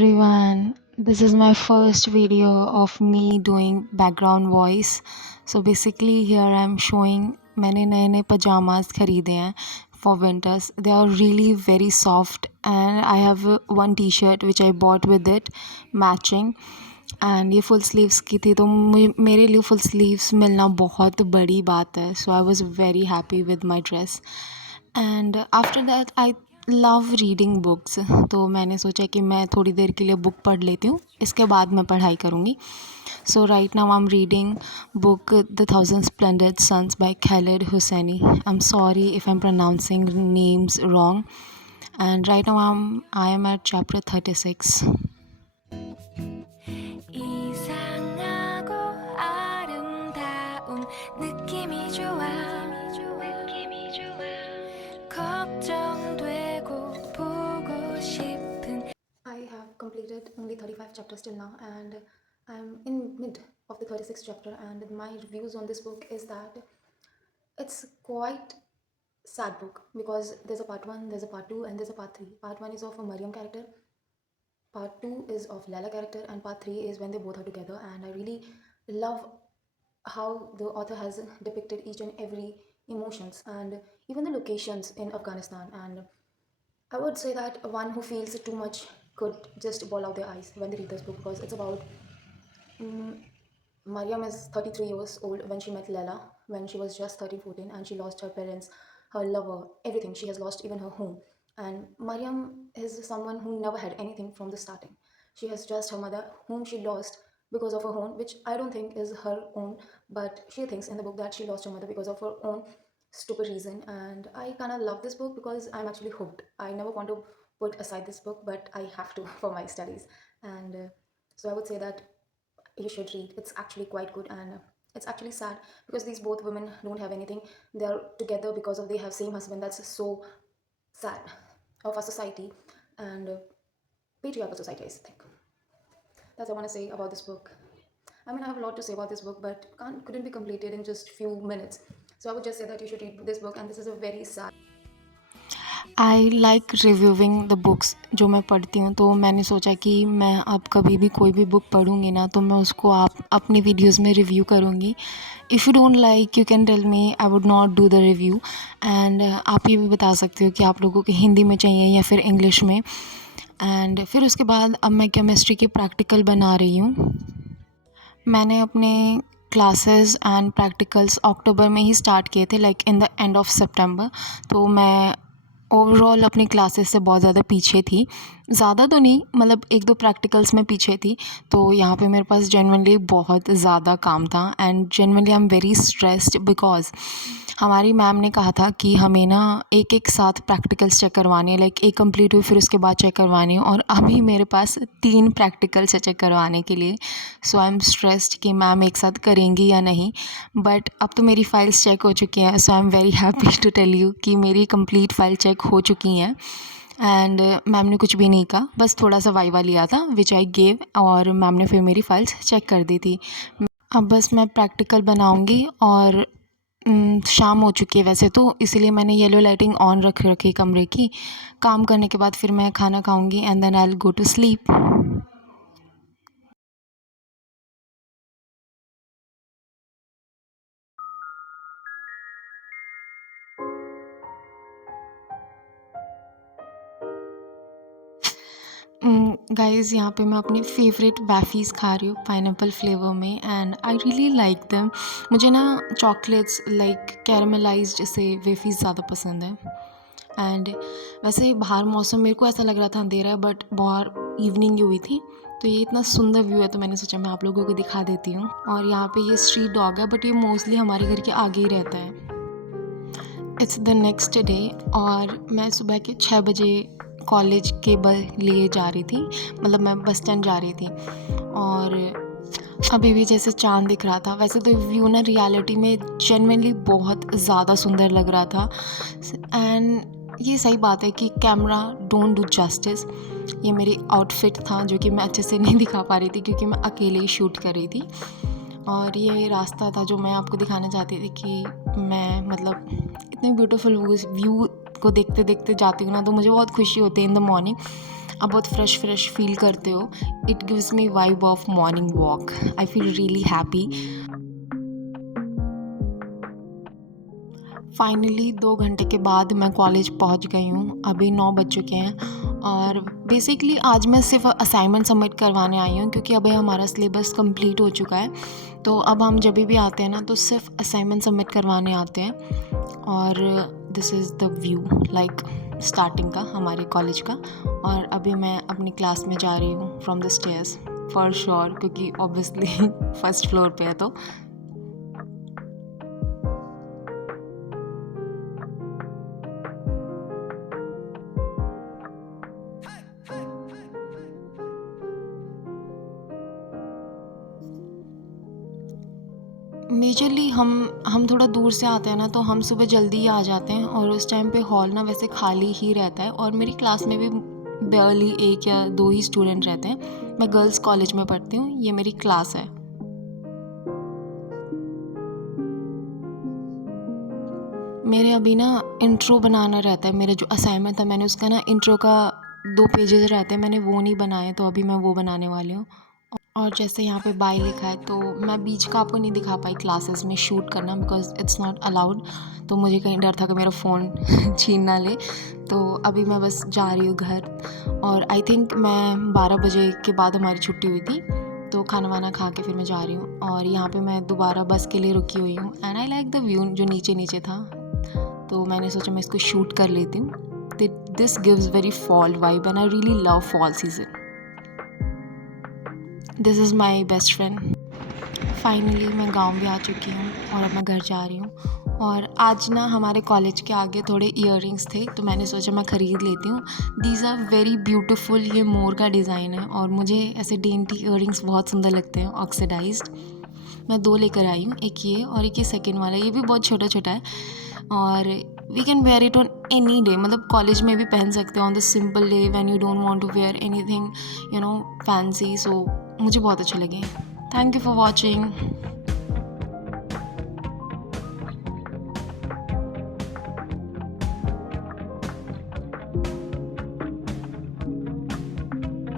everyone. This is my first video of me doing background voice. So basically here I'm showing मैंने नए नए pajamas खरीदे हैं for winters. They are really very soft and I have one t-shirt which I bought with it matching. And ये full sleeves की थी तो मेरे लिए फुल स्लीव्स मिलना बहुत बड़ी बात है. So I was very happy with my dress. And after that I love reading books. तो मैंने सोचा कि मैं थोड़ी देर के लिए बुक पढ़ लेती हूँ, इसके बाद मैं पढ़ाई करूँगी. So right now I am reading book the thousand splendid suns by Khaled Hosseini. I am sorry if I am pronouncing names wrong. And right now I am at chapter 36. 이상하고 아름다운 느낌이 좋아 걱정되고 보고 싶은 I have completed only 35 chapters till now and I'm in mid of the 36th chapter, and my reviews on this book is that it's quite sad book because there's a part 1, there's a part 2 and there's a part 3. Part 1 is of a Maryam character, part 2 is of Lala character, and part 3 is when they both are together. And I really love how the author has depicted each and every emotions and even the locations in Afghanistan. And I would say that one who feels too much could just bawl out their eyes when they read this book, because it's about Maryam is 33 years old when she met Lela when she was just 13, 14, and she lost her parents, her lover, everything. She has lost even her home. And Maryam is someone who never had anything from the starting. She has just her mother, whom she lost because of her own, which I don't think is her own, but she thinks in the book that she lost her mother because of her own stupid reason. And I kind of love this book because I'm actually hooked. I never want to put aside this book, but I have to for my studies. And so I would say that you should read. It's actually quite good, and it's actually sad because these both women don't have anything. They're together because of they have same husband. That's so sad of our society and patriarchal society, I think. That's what I want to say about this book. I mean, I have a lot to say about this book, but couldn't be completed in just few minutes. So I would just say that you should read this book, and this is a very sad. I like reviewing the books जो मैं पढ़ती हूँ. तो मैंने सोचा कि मैं अब कभी भी कोई भी बुक पढ़ूँगी ना तो मैं उसको आप अपनी वीडियोज़ में रिव्यू करूँगी. If you don't like you can tell me, I would not do the review. And आप ये भी बता सकते हो कि आप लोगों को हिंदी में चाहिए या फिर इंग्लिश में. एंड फिर उसके बाद अब मैं केमिस्ट्री के प्रैक्टिकल बना रही हूँ. मैंने अपने क्लासेस एंड प्रैक्टिकल्स अक्टूबर में ही स्टार्ट किए थे, like in the end of सितंबर. तो मैं ओवरऑल अपनी क्लासेस से बहुत ज़्यादा पीछे थी. ज़्यादा तो नहीं, मतलब 1-2 प्रैक्टिकल्स में पीछे थी. तो यहाँ पे मेरे पास जेन्युइनली बहुत ज़्यादा काम था and genuinely I am very stressed because हमारी मैम ने कहा था कि हमें ना एक साथ प्रैक्टिकल्स चेक करवाने, लाइक एक कंप्लीट हुई फिर उसके बाद चेक करवानी, और अभी मेरे पास 3 प्रैक्टिकल्स चेक करवाने के लिए. सो आई एम स्ट्रेस्ड कि मैम एक साथ करेंगी या नहीं. बट अब तो मेरी फ़ाइल्स चेक हो चुकी हैं. So I am very happy to tell you कि मेरी कंप्लीट फ़ाइल चेक हो चुकी हैं. एंड मैम ने कुछ भी नहीं कहा, बस थोड़ा सा वाइवा लिया था विच आई गेव, और मैम ने फिर मेरी फ़ाइल्स चेक कर दी थी. अब बस मैं प्रैक्टिकल बनाऊंगी और शाम हो चुकी है वैसे तो, इसलिए मैंने येलो लाइटिंग ऑन रख रखी कमरे की. काम करने के बाद फिर मैं खाना खाऊंगी and then I will go to sleep. Guys यहाँ पे मैं अपनी फेवरेट वैफ़ीज़ खा रही हूँ पाइनएप्पल फ्लेवर में, and I really like them. मुझे ना चॉकलेट्स लाइक कैरमलाइज्ड से वेफ़ीज़ ज़्यादा पसंद है. एंड वैसे बाहर मौसम मेरे को ऐसा लग रहा था अंधेरा है, बट बाहर इवनिंग ही हुई थी. तो ये इतना सुंदर व्यू है तो मैंने सोचा मैं आप लोगों को दिखा देती हूँ. और यहाँ पे ये स्ट्रीट डॉग है, बट ये मोस्टली हमारे घर के आगे ही रहता है. इट्स द नेक्स्ट डे और मैं सुबह के 6 बजे कॉलेज के लिए जा रही थी, मतलब मैं बस स्टैंड जा रही थी. और अभी भी जैसे चाँद दिख रहा था. वैसे तो व्यू ना रियलिटी में जेन्युइनली बहुत ज़्यादा सुंदर लग रहा था. एंड ये सही बात है कि कैमरा डोंट डू जस्टिस. ये मेरी आउटफिट था जो कि मैं अच्छे से नहीं दिखा पा रही थी क्योंकि मैं अकेले ही शूट कर रही थी. और ये रास्ता था जो मैं आपको दिखाना चाहती थी कि मैं मतलब इतने ब्यूटीफुल व्यू को देखते देखते जाती हूँ ना, तो मुझे बहुत खुशी होती है इन द मॉर्निंग। आप बहुत फ्रेश फील करते हो। It gives me vibe of morning walk. I feel really happy. Finally 2 घंटे के बाद मैं कॉलेज पहुंच गई हूँ। अभी 9 बज चुके हैं और बेसिकली आज मैं सिर्फ असाइनमेंट सबमिट करवाने आई हूँ, क्योंकि अभी हमारा सिलेबस कंप्लीट हो चुका है। तो अब हम जब भी आते हैं ना, तो सिर्फ असाइनमेंट सबमिट करवाने आते हैं। और this is the view like starting का हमारे कॉलेज का। और अभी मैं अपनी क्लास में जा रही हूँ from the stairs for sure, क्योंकि ऑब्वियसली फर्स्ट फ्लोर पे है। तो मेजरली हम थोड़ा दूर से आते हैं ना, तो हम सुबह जल्दी ही आ जाते हैं और उस टाइम पे हॉल ना वैसे खाली ही रहता है। और मेरी क्लास में भी बेयरली 1 या 2 ही स्टूडेंट रहते हैं। मैं गर्ल्स कॉलेज में पढ़ती हूँ, ये मेरी क्लास है। मेरे अभी ना इंट्रो बनाना रहता है। मेरा जो असाइनमेंट था, मैंने उसका ना इंट्रो का 2 पेजेस रहते हैं, मैंने वो नहीं बनाए, तो अभी मैं वो बनाने वाली हूँ। और जैसे यहाँ पे बाय लिखा है, तो मैं बीच का आपको नहीं दिखा पाई क्लासेस में शूट करना, बिकॉज इट्स नॉट अलाउड। तो मुझे कहीं डर था कि मेरा फ़ोन छीन ना ले। तो अभी मैं बस जा रही हूँ घर। और आई थिंक मैं 12 बजे के बाद हमारी छुट्टी हुई थी, तो खाना वाना खा के फिर मैं जा रही हूँ। और यहाँ पे मैं दोबारा बस के लिए रुकी हुई हूँ। And I like the view जो नीचे नीचे था, तो मैंने सोचा मैं इसको शूट कर लेती हूँ। This gives very fall vibe and I really love fall season. This is my best friend. Finally मैं गांव भी आ चुकी हूँ और अब मैं घर जा रही हूँ। और आज ना हमारे कॉलेज के आगे थोड़े इयररिंग्स थे, तो मैंने सोचा मैं ख़रीद लेती हूँ। These are very beautiful. ये मोर का डिज़ाइन है और मुझे ऐसे डेंटी इयररिंग्स बहुत सुंदर लगते हैं, ऑक्सीडाइज्ड। मैं 2 लेकर आई हूँ, एक ये और एक ये सेकेंड वाला। ये भी बहुत छोटा छोटा है और we can wear it on any day. मतलब कॉलेज में भी पहन सकते हो on the simple day when you don't want to wear anything fancy. सो मुझे बहुत अच्छे लगे। Thank you for watching.